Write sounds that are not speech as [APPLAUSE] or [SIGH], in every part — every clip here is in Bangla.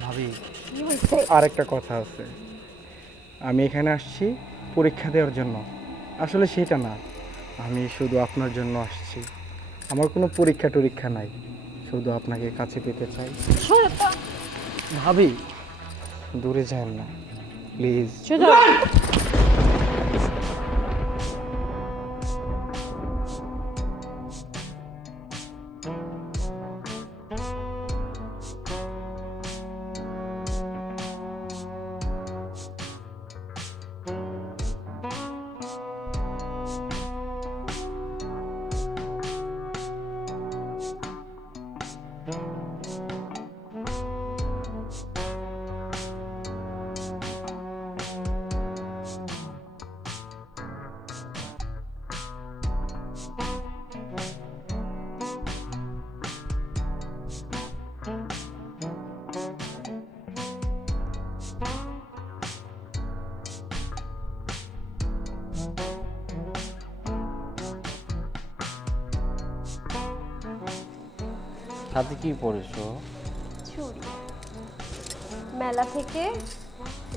ভাবি। আরেকটা আর একটা কথা আছে। আমি এখানে আসছি পরীক্ষা দেওয়ার জন্য। আসলে সেটা না। আমি শুধু আপনার জন্য আসছি। আমার কোনো পরীক্ষা টরীক্ষা নাই। শুধু আপনাকে কাছে পেতে চাই। ভাবি। দূরে যান না। প্লিজ। হাতে কি পড়েছো? চুড়ি। মেলা থেকে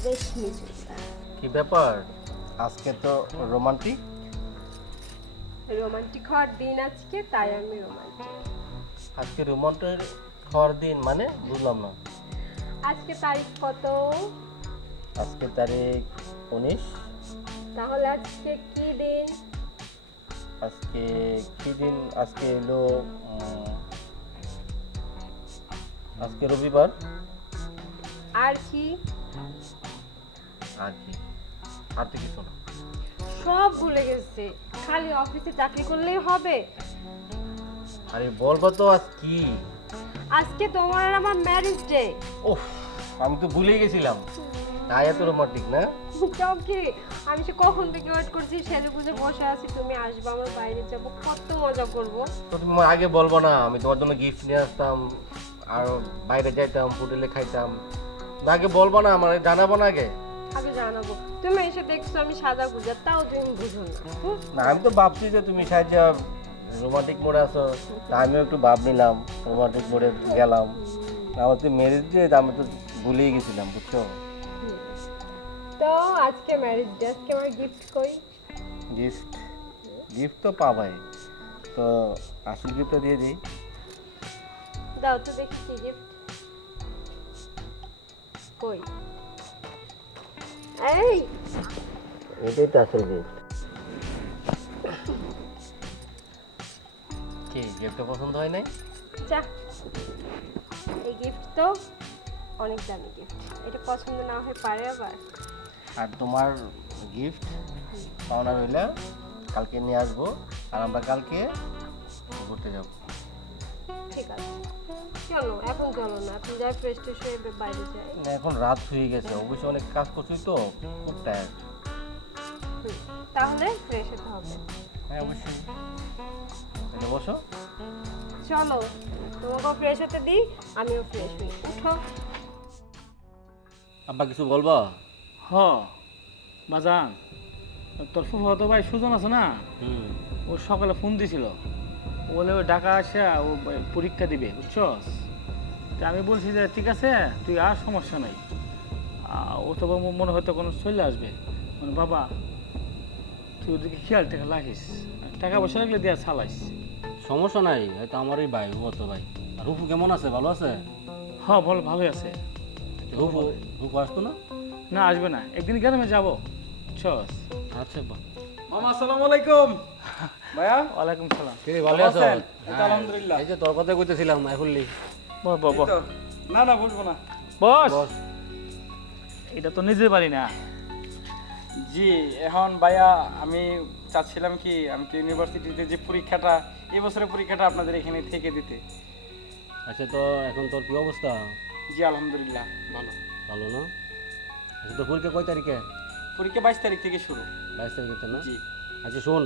রেশমি চুড়ি। কি ব্যাপার? আজকে তো রোমান্টিক। রোমান্টিক হওয়ার দিন আজকে তাই আমি রোমান্টিক। আজকে রোমান্টিক হওয়ার দিন মানে বুঝলাম না। আজকে তারিখ কত? আজকে তারিখ উনিশ। তাহলে আজকে কি দিন? আজকে কি দিন? আজকে এলো আজকে রবিবার। আর কি? আর কি? আর তো কিছু না। সব ভুলে গেছে। খালি অফিসে চাকরি করলেই হবে। আরে বলব তো আজ কি? আজকে তোমার আর আমার ম্যারেজ ডে ওহ আমি তো ভুলে গেছিলাম। তাই এত রোমান্টিক না? কি? আমি সে কখন থেকে ওয়েট করছি সেজে বুঝে বসে আছি। তুমি আসবে আমার বাইরে যাব কত মজা করব। তো তুমি আগে বলব না আমি তোমার জন্য গিফট নিয়ে আসতাম। আর বাইরে যাইতাম হোটেলে খাইতাম। না আগে বলব না আমার জানাব না আগে। আগে জানাব। তুমি এসে দেখছ আমি সাদা গুজা তাও তুমি বুঝো না। আমি তো ভাবছি যে তুমি সাহায্য রোমান্টিক মোড়ে আছো তা আমিও একটু ভাব নিলাম রোমান্টিক মোড়ে গেলাম। আমার তো ম্যারেজ ডে আমি তো ভুলেই গেছিলাম বুঝছ? তো আজকে ম্যারেজ ডে আজকে আমার গিফট কই? গিফট গিফট তো পাবাই। তো আসল গিফট তো দিয়ে দিই। দাও তো দেখি কি গিফট কই? এই! এটাই তো আসল গিফট কি গিফটটা পছন্দ হয় নাই? যা। এই গিফট তো অনেক দামি গিফট এটা পছন্দ না হয়ে পারে আবার। আর তোমার গিফট পাওনা রইলে কালকে নিয়ে আসব আর আমরা কালকে ঘুরতে যাব। ঠিক আছে। চলো এখন চলো না তুমি যাই ফ্রেশ ট্রেশ হয়ে বাইরে যাই। না, এখন রাত হয়ে গেছে অবশ্যই অনেক কাজ করছি তো খুব টায়ার্ড তাহলে ফ্রেশ হতে হবে। হ্যাঁ অবশ্যই। এটা বসো। চলো তোমাকেও ফ্রেশ হতে দিই আমিও ফ্রেশ হই উঠো। আব্বা কিছু বলবা? হ বাজান তোর ফুফাতো ভাই সুজন আছে না? হুম। ও সকালে ফোন দিছিল। বলে ও ঢাকা আসে ও পরীক্ষা দিবে বুঝছস? তা আমি বলছি যে ঠিক আছে তুই আর সমস্যা নাই। ও তো মনে হয়তো কোনো চলে আসবে। মানে বাবা তুই ওদিকে খেয়াল টাকা লাগিস টাকা পয়সা লাগলে দেওয়া চালাইস। সমস্যা নাই হয়তো আমারই ভাই ও তো ভাই। আর রুফু কেমন আছে ভালো আছে? হ্যাঁ বল ভালোই আছে। রুফু রুফু আসতো না? না আসবে না একদিন গ্রামে যাব চস আচ্ছা বা মামা আসসালামু আলাইকুম। ভাইয়া? ওয়ালাইকুম সালাম। কে ভালো ভালো আছেন? আলহামদুলিল্লাহ। এই যে তোর কথা কইতেছিলাম এখনলি। বস বস না না বুঝব না। বস। বস। এটা তো নিজে পারি না। জি এখন ভাইয়া আমি চাচ্ছিলাম কি আমি তো ইউনিভার্সিটিতে যে পরীক্ষাটা এই বছরের পরীক্ষাটা আপনাদের এখানে থেকে দিতে। আচ্ছা তো এখন তোর কি অবস্থা? জি আলহামদুলিল্লাহ ভালো। ভালো না? আচ্ছা তো পরীক্ষা কয় তারিখে? পরীক্ষা বাইশ তারিখ থেকে শুরু। বাইশ তারিখে না জি। আচ্ছা শোন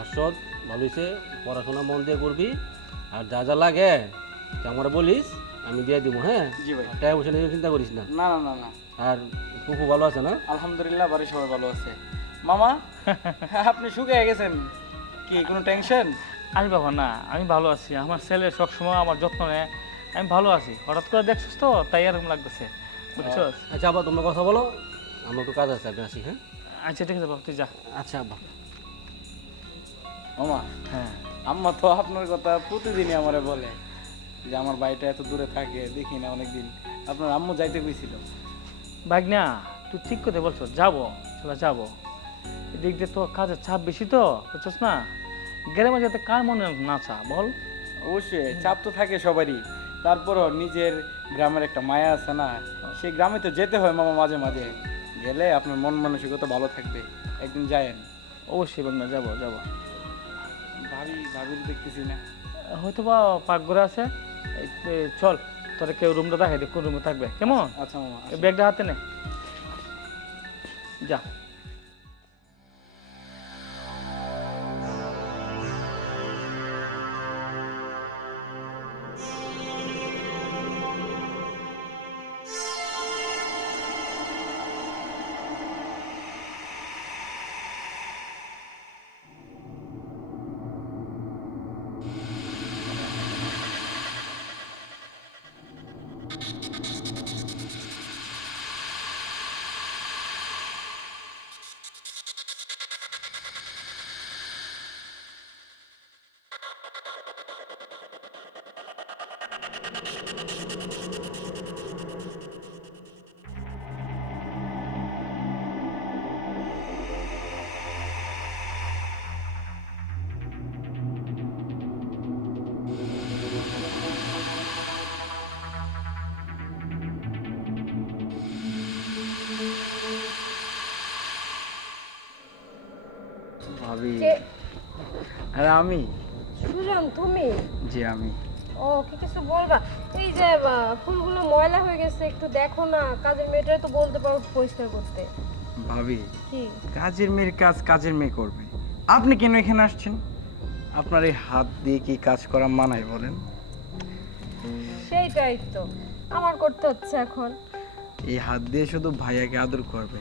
আসত ভালো হয়েছে পড়াশোনা মন দিয়ে করবি আর যা যা লাগে আমার বলিস আমি দিয়ে দিব হ্যাঁ? জি ভাই। টাকা পয়সা নিয়ে চিন্তা করিস না। না না না না। আর কুকু ভালো আছে না? আলহামদুলিল্লাহ বাড়ির সবাই ভালো আছে। মামা [LAUGHS] আপনি শুকিয়ে গেছেন? কি কোনো টেনশন আমি বাবা না আমি ভালো আছি। আমার ছেলে সবসময় আমার যত্ন নেয়। আমি ভালো আছি। হঠাৎ করে দেখছিস তো? তাই এরকম লাগতেছে। বুঝছস? আচ্ছা আব্বা তোমরা কথা বলো। আমার তো কাজ আছে আমি আসি হ্যাঁ? আচ্ছা ঠিক আছে বাবা তুই যা। আচ্ছা আব্বা। মামা হ্যাঁ। আম্মা তো আপনার কথা প্রতিদিনই আমারে বলে যে আমার বাড়িটা এত দূরে থাকে দেখি না অনেকদিন। আপনার আম্মু যাইতে গেছিল বাইক না তুই ঠিক কথা বলছো যাব চলো যাব। এদিক দিয়ে তো কাজের চাপ বেশি তো বুঝছস না? গ্রামে যাতে কার মনে না চা বল। অবশ্যই চাপ তো থাকে সবারই। তারপরও নিজের গ্রামের একটা মায়া আছে না সেই গ্রামে তো যেতে হয় মামা মাঝে মাঝে। গেলে আপনার মন মানসিকতা ভালো থাকবে। একদিন যায়েন। অবশ্যই বাগনা যাব যাব। ভাবি ভাবির দেখতেছি না। হয়তো বা পাকঘরে আছে। চল তোরা কেউ রুমটা দেখাই দে কোন রুমে থাকবে। কেমন? আচ্ছা মামা ব্যাগটা হাতে নে। যা। আরে আমি? সুজন তুমি? জি আমি। ও কি কিছু বলবা? এই যে ফুলগুলো ময়লা হয়ে গেছে একটু দেখো না কাজের মেয়েটারে তো বলতে পারো পরিষ্কার করতে। ভাবি কি? কাজের মেয়ের কাজ কাজের মেয়ে করবে। আপনি কেন এখানে আসছেন? আপনার এই হাত দিয়ে কি কাজ করা মানায় বলেন? সেইটাই তো আমার করতে হচ্ছে এখন। এই হাত দিয়ে শুধু ভাইয়াকে আদর করবে।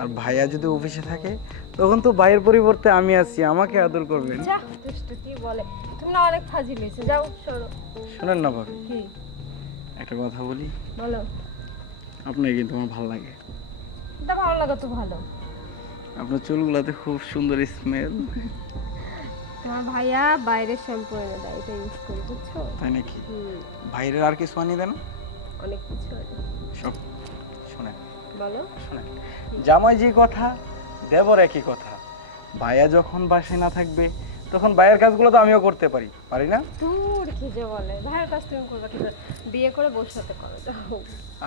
আর ভাইয়া যদি অফিসে থাকে তখন তো ভাইয়ের পরিবর্তে আমি আছি আমাকে আদর করবেন। যা দুষ্ট কি বলে? তুমি না অনেক ফাজিল হয়েছে যাও সরো। শোনেন না ভাবি কি? একটা কথা বলি। বলো। আপনাকে কিন্তু আমার ভালো লাগে। এটা ভালো লাগা তো ভালো। আপনার চুলগুলাতে খুব সুন্দর স্মেল তোমার ভাইয়া বাইরের শ্যাম্পু এনে দেয় এটা ইউজ করি বুঝছ? তাই নাকি? ভাইয়ের আর কিছু আনিয়ে দেন? অনেক কিছু সব বলো শোনেন জামাই যে কথা দেবর একই কথা ভাইয়া যখন বাসায় না থাকবে তখন ভাইয়ের কাজগুলো তো আমিও করতে পারি পারি না দূর কি যে বলে ভাইয়ের কাছ তুমি করবে কি বিয়ে করে বউর সাথে করো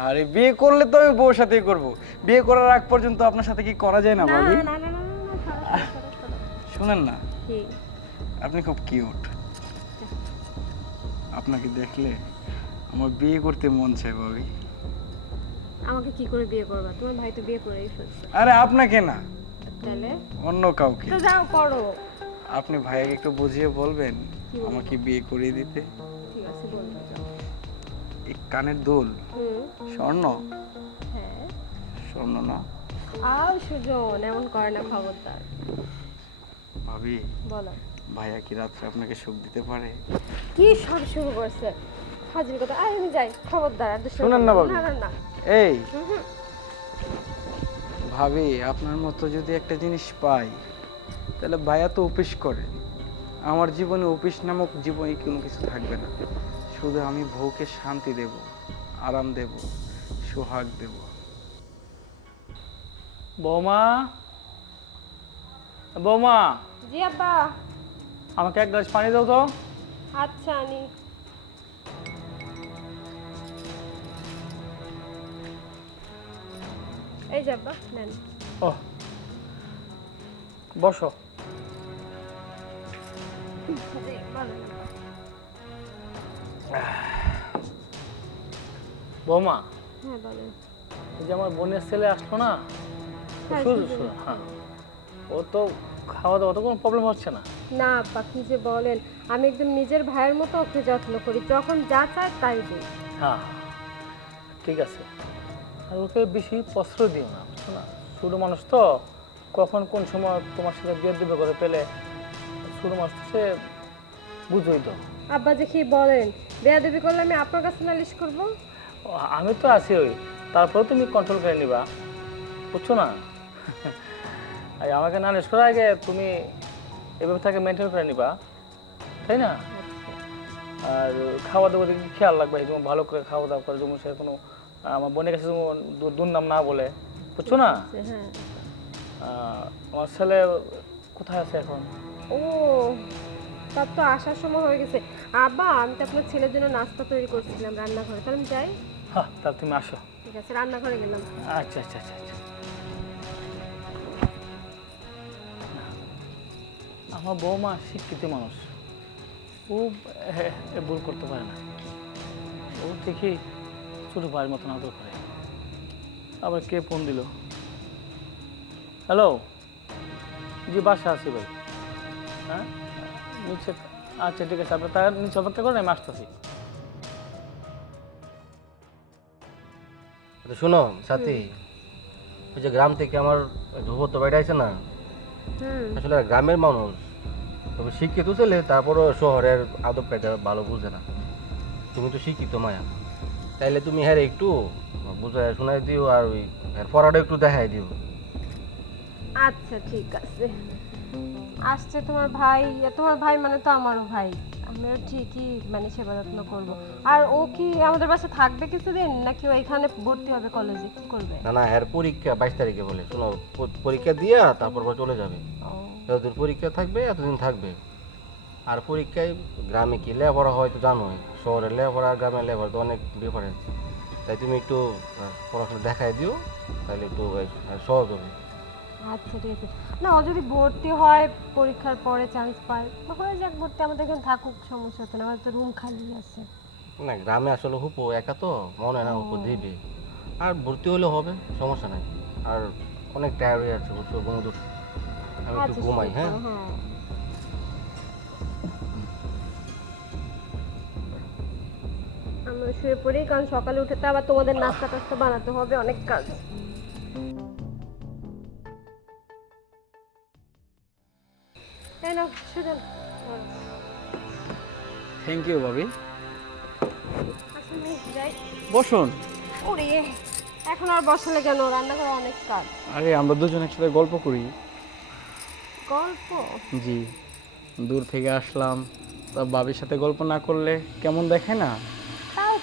আরে বিয়ে করলে তো আমি বউর সাথেই করব বিয়ে করার আগ পর্যন্ত আপনার সাথে কি করা যায় না ভাবি না না না। শুনেন না আপনি খুব কিউট আপনাকে দেখলে আমার বিয়ে করতে মন চায় ভাবি আমাকে কি করে বিয়ে করবা? তোমার ভাই তো বিয়ে করেই ফেলছে। আরে আপনাকে না। তাহলে? অন্য কাউকে। তো যাও করো আপনি ভাইয়াকে একটু বুঝিয়ে বলবেন আমাকে বিয়ে করিয়ে দিতে? ঠিক আছে বলব যাও এই কানের দোল। স্বর্ণ? হ্যাঁ। স্বর্ণ না। আও সুজন এমন করে না খবরদার। ভাবি বলো। ভাইয়া কি রাত্রে আপনাকে সুখ দিতে পারে? কি সব শুরু করছে? হাজির কথা আয় আমি যাই। খবরদার আর শোনেন না বাবু। না। না না এই। হুম। ভাবি আপনার মতো যদি একটা জিনিস পাই তাহলে ভাইয়া তো অফিস করে। আমার জীবনে অফিস নামক জীবনে কোনো কিছু থাকবে না। শুধু আমি বউকে শান্তি দেব আরাম দেব সোহাগ দেব। বৌমা? বৌমা? জি আব্বা। আমাকে এক গ্লাস পানি দাও তো। আচ্ছা আনি। এই যে আব্বা নেন। ও। বসো। বৌমা হ্যাঁ বলেন। যে আমার বোনের ছেলে আসলো না হ্যাঁ, হ্যাঁ। ও তো খাওয়া দাওয়া তো কোনো প্রবলেম হচ্ছে না? না আব্বা কি যে বলেন। আমি একদম নিজের ভাইয়ের মতো ওকে যত্ন করি। যখন যা চায় তাই দিই। হ্যাঁ ঠিক আছে। আর ওকে বেশি প্রশ্রয় দিও না বুঝছ না? ছোটো মানুষ তো কখন কোন সময় তোমার সাথে বিয়ে দেবে করে পেলে ছোটো মানুষ তো সে বুঝোই তো। আব্বা যে কি বলেন বেয়াদবি করলে আমি আপনার কাছে নালিশ করব? ও, আমি তো আছি ওই তারপরে তুমি কন্ট্রোল করে নিবা বুঝছ না? আর আমাকে নালিশ করার আগে তুমি এভাবে তাকে মেনটেন করে নিবা তাই না? আর খাওয়া দাওয়া দিকে খেয়াল রাখবে? যেমন ভালো করে খাওয়া দাওয়া করে যেমন সে কোনো আমার বোনের কাছে দুর্নাম না বলে। বুঝছ না? হ্যাঁ। আমার ছেলে কোথায় আছে এখন? ও তার তো আসার সময় হয়ে গেছে। আব্বা আমি তো আপনার ছেলের জন্য নাস্তা তৈরি করছিলাম রান্নাঘরে। তাহলে আমি যাই? হ্যাঁ তাহলে তুমি আসো। ঠিক আছে রান্নাঘরে গেলাম। আচ্ছা আচ্ছা আচ্ছা আচ্ছা। আমার বৌমা শিক্ষিত মানুষ। ও ভুল করতে পারে না। ও দেখি ছোট ভাইয়ের মতন আদর করে। আবার কে ফোন দিল? হ্যালো জি বাসা আছি ভাই। হ্যাঁ? নিচে আচ্ছা ঠিক আছে আপনি তার নিচে অপেক্ষা করেন আমি আসতেছি। তো শোনো সাথী। ওই যে গ্রাম থেকে আমার ধ্রুবত বাইরে আছে না? আসলে গ্রামের মানুষ। তবে শিক্ষিত ছেলে তারপরও শহরের আদব কায়দা ভালো বুঝে না। তুমি তো শিক্ষিত মায়া। তাইলে তুমি হ্যাঁ একটু বুঝায় শোনাই দিও আর ওই পড়াটা একটু দেখাই দিও। আচ্ছা ঠিক আছে। আসছে তোমার ভাই তোমার ভাই মানে তো আমারও ভাই। আমিও ঠিকই মানে সেবা যত্ন করব। আর ও কি আমাদের বাসা থাকবে কিছুদিন নাকি ও এখানে ভর্তি হবে কলেজে? কি করবে? না না হ্যাঁ পরীক্ষা বাইশ তারিখে বলে। শোনো পরীক্ষা দিয়া তারপর চলে যাবে। ও। যতদিন পরীক্ষা থাকবে এতদিন থাকবে। আর পরীক্ষায় গ্রামে কি লেখাপড়া হয় তো জানোই শহরের লেখাপড়া আর গ্রামের লেখাপড়া তো অনেক ডিফারেন্স তাই তুমি একটু পড়াশোনা দেখাই দিও তাহলে একটু সহজ হবে। আচ্ছা ঠিক আছে। না ও যদি ভর্তি হয় পরীক্ষার পরে চান্স পায় তো হয়ে যাক ভর্তি আমাদের এখানে থাকুক সমস্যা হতো না আমার তো রুম খালি আছে। না গ্রামে আসলে হুপো একা তো মনে হয় না হুপো দিবে। আর ভর্তি হলে হবে সমস্যা নাই। আর অনেক টায়ার্ড হয়ে বুঝছ বন্ধু? আমি একটু আচ্ছা ঘুমাই ঠিক হ্যাঁ। শুয়ে পড়ি কারণ সকালে উঠে তো আবার তোমাদের নাস্তা টাস্তা বানাতে হবে অনেক কাজ। থ্যাংক ইউ ভাবি। বসুন। ওরে, এখন আর বসালে কেন? রান্নাঘরে অনেক কাজ। আরে আমরা দুজন একসাথে গল্প করি। গল্প? জি। দূর থেকে আসলাম। তা বাবির সাথে গল্প না করলে কেমন দেখে না?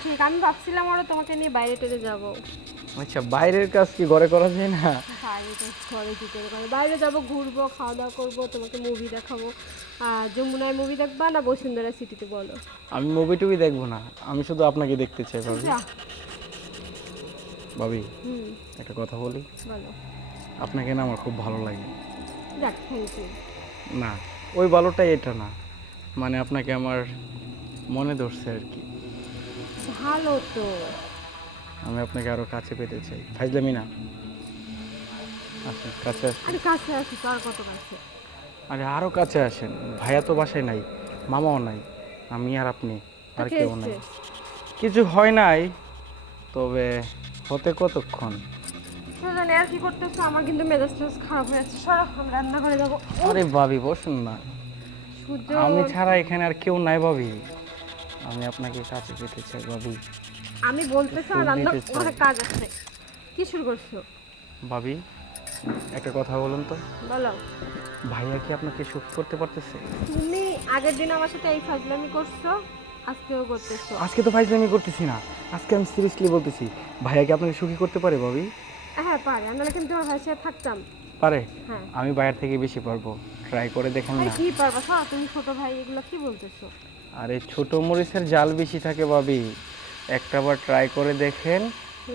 ঠিক আমি ভাবছিলাম ওরা তোমাকে নিয়ে বাইরে টেরে যাব। আচ্ছা বাইরের কাজ কি ঘরে করা যায় না? বাইরে ঘরে কি করে করে বাইরে যাব ঘুরবো খাওয়া দাওয়া করব তোমাকে মুভি দেখাবো। আর যমুনায় মুভি দেখবা না বসুন্ধরা সিটিতে বলো? আমি মুভি টুভি দেখব না আমি শুধু আপনাকে দেখতে চাই ভাবি। যা। ভাবি হুম। একটা কথা বলি? বলো। আপনাকে না আমার খুব ভালো লাগে। যাক থ্যাংক ইউ না ওই ভালোটাই এটা না। মানে আপনাকে আমার মনে ধরছে আর কি। ভালো তো। আমি আপনাকে আরও কাছে পেতে চাই। ফাইজলামি না আচ্ছা কাছে আসেন। আরে কাছে আছি তো আর কত কাছে? আরে আরও কাছে আসেন। ভাইয়া তো বাসায় নাই মামাও নাই আমি আর আপনি আর কেউ নাই। কিছু হয় নাই তবে হতে কতক্ষণ? জানি আর কি করতেছো? আমার কিন্তু মেজাজ টেজাজ খারাপ হয়ে যাচ্ছে। সরো আমি রান্নাঘরে যাব। আরে ভাবি বসুন না। আমি ছাড়া এখানে আর কেউ নাই ভাবি। আমি আপনাকে কাছে পেতে চাই ভাবি। আমি বলতেছি আমার রান্না। ঘরে কাজ আছে। কি শুরু করছ? ভাবি একটা কথা বলুন তো। বলো। ভাইয়া কি আপনাকে সুখ করতে পারতেছে? তুমি আগের দিন আমার সাথে এই ফাজলামি করছ আজকেও করতেছো। আজকে তো ফাইজলামি করতেছি না। আজকে আমি সিরিয়াসলি বলতেছি ভাইয়া কি আপনাকে সুখী করতে পারে ভাবি? হ্যাঁ পারে। আমি কিন্তু তোমার ভাইয়ের সাথে থাকতাম। পারে? হ্যাঁ। আমি বাইরে থেকে বেশি পারব। ট্রাই করে দেখেন না। কি পারবা? তুমি ছোট ভাই এগুলো কি বলতেছো? আরে ছোট মরিচের জাল বেশি থাকে ভাবি। একটা বার ট্রাই করে দেখেন।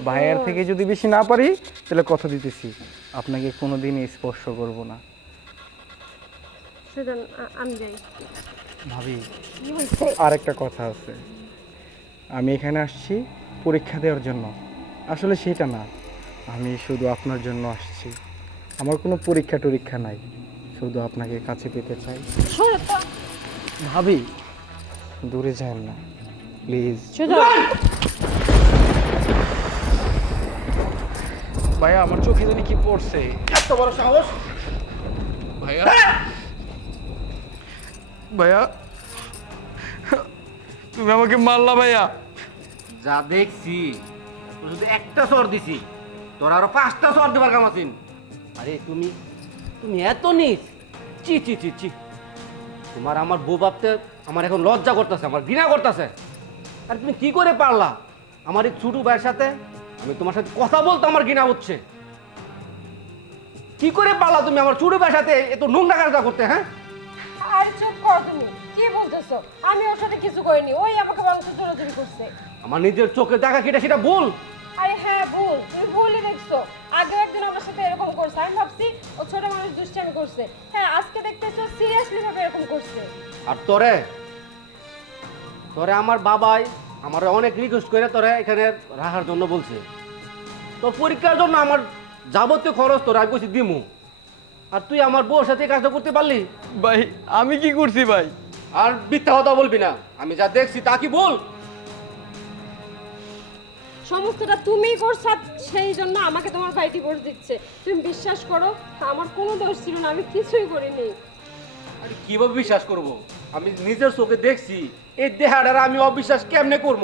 ভাইয়ার থেকে যদি বেশি না পারি তাহলে কথা দিতেছি। আপনাকে কোনোদিনই স্পর্শ করব না। আমি যাই। ভাবি আর একটা কথা আছে। আমি এখানে আসছি পরীক্ষা দেওয়ার জন্য। আসলে সেটা না। আমি শুধু আপনার জন্য আসছি। আমার কোনো পরীক্ষা টরীক্ষা নাই। শুধু আপনাকে কাছে পেতে চাই। ভাবি দূরে যান না প্লিজ। ভাইয়া আমার চোখে জানি কি পড়ছে। এত বড় সাহস! ভাইয়া? ভাইয়া? তুমি আমাকে মারলা ভাইয়া। যা দেখছি শুধু একটা সর দিছি। তোর আরও পাঁচটা সর দেবার কাম আছেন আরে তুমি তুমি এত নিস চি চি চি চি তোমার আমার বউ ভাবতে আমার এখন লজ্জা করতেছে আমার ঘৃণা করতেছে। আর তুমি কি করে পারলা? আমার এই ছোট ভাইয়ের সাথে আমি তোমার সাথে কথা বলতে আমার ঘৃণা হচ্ছে। কি করে পারলা তুমি আমার ছোট ভাইয়ের সাথে এত নোংরা কাজটা করতে হ্যাঁ? আর চুপ কর তুমি। কি বলতেছো? আমি ওর সাথে কিছু করিনি। ওই আমাকে মাংস চোরাচুরি করছে। আমার নিজের চোখে দেখা কিটা সেটা বল আরে হ্যাঁ ভুল। তুমি ভুলই দেখছ। আগে একদিন আমার সাথে এরকম করছে। আমি ভাবছি ও ছোট মানুষ দুষ্টামি করছে। হ্যাঁ আজকে দেখতেছো সিরিয়াসলি ভাবে এরকম করছে। আর তোরে? তোরে আমার বাবাই আমার অনেক রিকোয়েস্ট করে তোরে এখানে রাখার জন্য বলছে। তোর পরীক্ষার জন্য আমার যাবতীয় খরচ তোর আমি কইছি দিমু। আর তুই আমার বউর সাথে এই কাজটা করতে পারলি? ভাই আমি কি করছি ভাই? আর মিথ্যা কথা বলবি না। আমি যা দেখছি তা কি বল সমস্তটা তুমিই করছ সেই জন্য আমাকে তোমার ভাই ডিভোর্স দিচ্ছে। তুমি বিশ্বাস করো আমার কোনো দোষ ছিল না আমি কিছুই করিনি। আরে কীভাবে বিশ্বাস করব? আমি নিজের চোখে দেখছি এই দেহাটার আমি অবিশ্বাস কেমনে করব?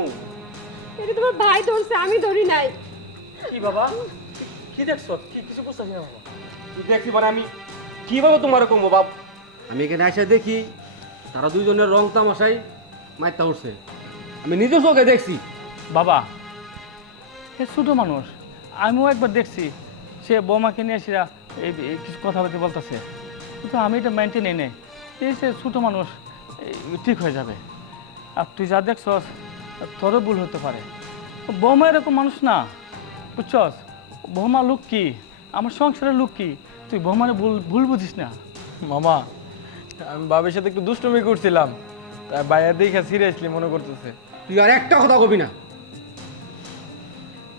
এটা তোমার ভাই ধরছে আমি ধরি নাই। কি বাবা? কি দেখছ? কি কিছু বুঝতেছি না বাবা। তুই দেখছি মানে আমি কীভাবে তোমার কমবো বাপ? আমি এখানে এসে দেখি তারা দুইজনের রং তামাশাই মাইতা উঠছে। আমি নিজের চোখে দেখছি। বাবা সে ছোটো মানুষ। আমিও একবার দেখছি সে বৌমাকে নিয়ে সেরা এই কিছু কথা বলতে বলতেছে। কিন্তু আমি এটা মেনটেন নেই এই সে ছোটো মানুষ ঠিক হয়ে যাবে। আর তুই যা দেখছস তোরও ভুল হতে পারে। বৌমা এরকম মানুষ না বুঝছস? বৌমা লোক কি? আমার সংসারের লোক কি? তুই বৌমারে ভুল ভুল বুঝিস না। মামা আমি বাবার সাথে একটু দুষ্টুমি করছিলাম তাই ভাইয়া দেখে সিরিয়াসলি মনে করতেছে। তুই আর একটা কথা কবি না।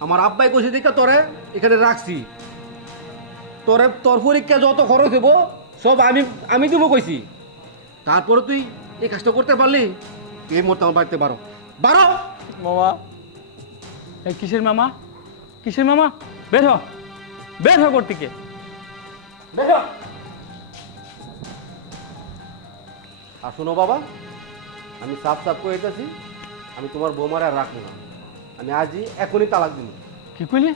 আমার আব্বাই কইছে দেখে তোরে এখানে রাখছি। তোরে তোর পরীক্ষা যত খরচ দেবো সব আমি আমি দিব কইছি। তারপরে তুই এই কাজটা করতে পারলি এই মুহূর্তে আমার বাড়িতে বারো। বারো? মামা এই কিসের মামা? কিসের মামা? বের হ। বের হ করতিকে বের হ। আর শোনো বাবা আমি সাফ সাফ করে আমি তোমার বৌমার আর রাখব না। আমি আজই এখনই তালাক দিব। কি কইলি?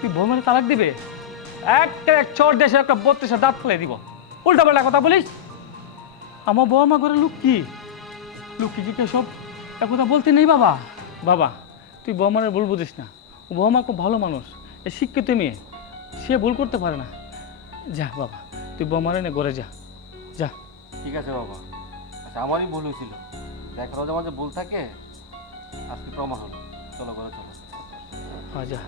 তুই বৌমারে তালাক দিবে? একটা এক চর দেশে একটা বত্রিশে দাঁত ফেলে দিব। উল্টা পাল্টা কথা বলিস? আমার বৌমা ঘরে লুক। কি লুক কি কি সব এক কথা বলতে নেই বাবা। বাবা তুই বৌমারে ভুল বুঝিস না। ও বৌমা খুব ভালো মানুষ। এ শিক্ষিত মেয়ে। সে ভুল করতে পারে না। যা বাবা তুই বৌমারে নে ঘরে যা। যা। ঠিক আছে বাবা। আচ্ছা আমারই ভুল হয়েছিল। দেখার মাঝে মাঝে ভুল থাকে আজকে প্রমা হলো। চলো ঘরে চলো। যা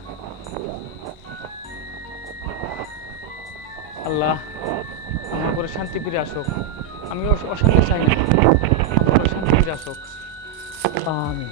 আল্লাহ আমার পরে শান্তি ফিরে আসুক। আমি অশান্তি চাই না আমার শান্তি ফিরে আসুক। আমিন।